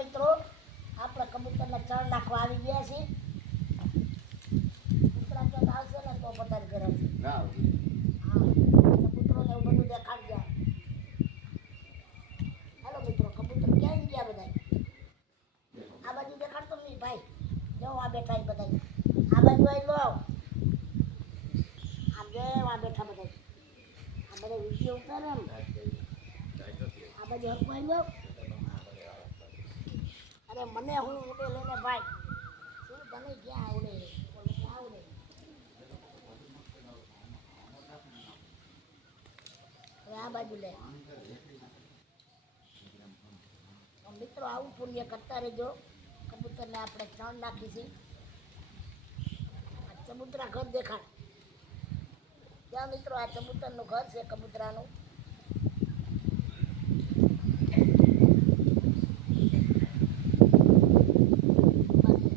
મિત્રો આપણે કબૂતરના ચણ નાખવા આવી ગયા છીએ. ઉત્તરાયણ આવશે ને તો પતાર કરે છે. હા, કબૂતરોને એવું બધું દેખાડજો. હાલો મિત્રો, કબૂતર ક્યાં ગયા બધા? આ બાજુ દેખાડતો નહીં ભાઈ. જો આ બેઠા બધા. આ બાજુ આવી લો. આમ જે આ બેઠા બધા. આ બધા વિડીયો ઉતારે એમ. આ બાજુ હરખું આવી લો. અરે મને હું ઉડે લઈને ભાઈ. શું તને ક્યાં આવડે? આવડે. હવે આ બાજુ લે. મિત્રો આવું પુણ્ય કરતા રહેજો. કબૂતરને આપણે ચણ નાખી છે. ચબૂતરા ઘર દેખાડ. ત્યાં મિત્રો આ ચબૂતરનું ઘર છે કબૂતરાનું.